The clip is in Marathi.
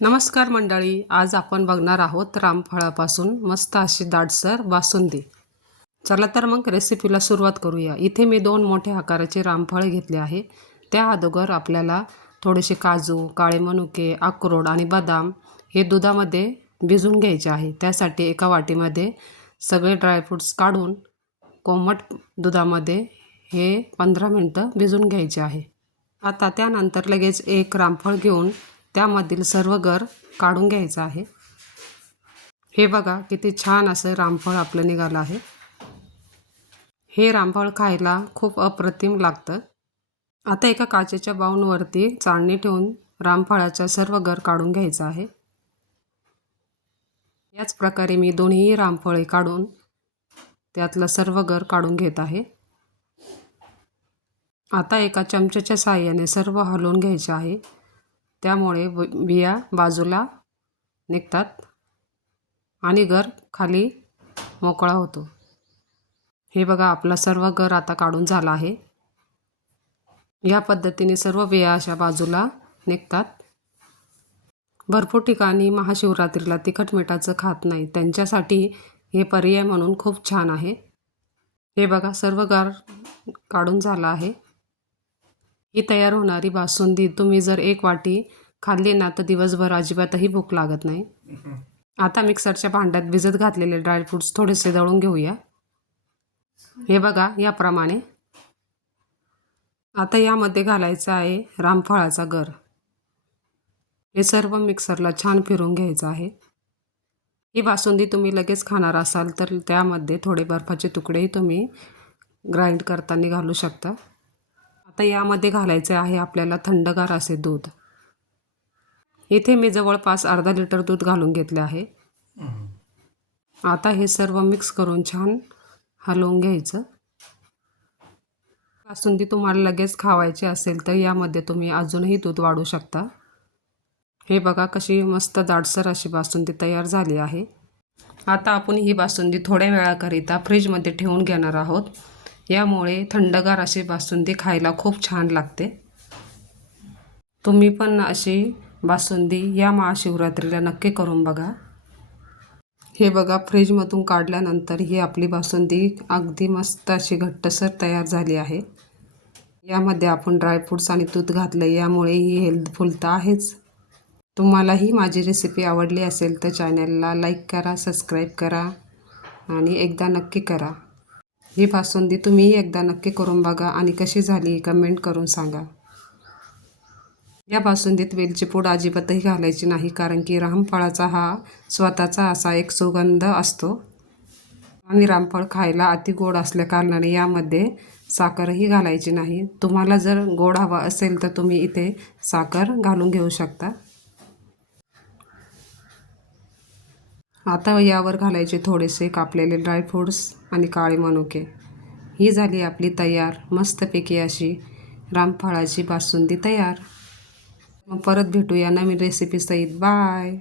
नमस्कार मंडळी आज आपण बघणार आहोत रामफळापासून मस्त अशी दाटसर बासुंदी. चला तर मग रेसिपीला सुरुवात करूया. इथे मी दोन मोठ्या आकाराचे रामफळ घेतले आहे. त्या अगोदर आपल्याला थोडेसे काजू काळे मनुके अक्रोड आणि बदाम हे दुधामध्ये भिजून घ्यायचे आहे. त्यासाठी एका वाटीमध्ये सगळे ड्रायफ्रूट्स काढून कोमट दुधामध्ये हे पंधरा मिनटं भिजून घ्यायचे आहे. आता त्यानंतर लगेच एक रामफळ घेऊन त्यामधील सर्व गर काढून घ्यायचं आहे. हे बघा किती छान असं रामफळ आपलं निघालं आहे. हे रामफळ खायला खूप अप्रतिम लागतं. आता एका काचेच्या बाऊनवरती चाळणी ठेवून रामफळाच्या सर्व गर काढून घ्यायचं आहे. याच प्रकारे मी दोन्ही रामफळे काढून त्यातलं सर्व गर काढून घेत आहे. आता एका चमच्याच्या साहाय्याने सर्व हलवून घ्यायचे आहे. त्यामुळे ब बिया बाजूला निघतात आणि घर खाली मोकळा होतो. हे बघा आपला सर्व घर आता काढून झाला आहे. या पद्धतीने सर्व बिया अशा बाजूला निघतात. भरपूर ठिकाणी महाशिवरात्रीला तिखट मिठाचं खात नाही. त्यांच्यासाठी हे पर्याय म्हणून खूप छान आहे. हे बघा सर्व गार काढून झाला आहे. ही तयार होणारी बासुंदी तुम्ही जर एक वाटी खाल्ली ना तर दिवसभर अजिबातही भूक लागत नाही. आता मिक्सरच्या भांड्यात भिजत घातलेले ड्रायफ्रूट्स थोडेसे दळून घेऊया. हे बघा याप्रमाणे. आता यामध्ये घालायचं आहे रामफळाचा गर. हे सर्व मिक्सरला छान फिरून घ्यायचं आहे. ही बासुंदी तुम्ही लगेच खाणार असाल तर त्यामध्ये थोडे बर्फाचे तुकडेही तुम्ही ग्राइंड करताना घालू शकता. आता यामध्ये घालायचे आहे आपल्याला थंडगार असे दूध. इथे मी जवळपास अर्धा लिटर दूध घालून घेतले आहे. आता हे सर्व मिक्स करून छान हलवून घ्यायचं. बासुंदी तुम्हाला लगेच खावायची असेल तर यामध्ये तुम्ही अजूनही दूध वाढू शकता. हे बघा कशी मस्त दाटसर अशी बासुंदी तयार झाली आहे. आता आपण ही बासुंदी थोड्या वेळाकरिता फ्रीजमध्ये ठेवून घेणार आहोत. यामुळे थंडगार अशी बासुंदी खायला खूप छान लागते. तुम्ही पण अशी बासुंदी या महाशिवरात्रीला नक्की करून बघा. हे बघा फ्रीजमधून काढल्यानंतर ही आपली बासुंदी अगदी मस्त अशी घट्टसर तयार झाली आहे. यामध्ये आपण ड्रायफ्रूट्स आणि दूध घातलं यामुळे ही हेल्थफुल तर आहेच. तुम्हालाही माझी रेसिपी आवडली असेल तर चॅनलला लाईक करा सबस्क्राईब करा आणि एकदा नक्की करा. ही बासुंदी तुम्हीही एकदा नक्की करून बघा आणि कशी झाली कमेंट करून सांगा. या बासुंदीत वेलची पूड अजिबातही घालायची नाही कारण की रामफळाचा हा स्वतःचा असा एक सुगंध असतो. आणि रामफळ खायला अति गोड असल्याकारणाने यामध्ये साखरही घालायची नाही. तुम्हाला जर गोड हवा असेल तर तुम्ही इथे साखर घालून घेऊ शकता. आता यावर घालायचे थोडेसे कापलेले ड्रायफ्रूट्स आणि काळे मनुके. ही झाली आपली तयार मस्तपैकी अशी रामफळाची बासुंदी तयार. मग परत भेटूया नवीन रेसिपी सहित. बाय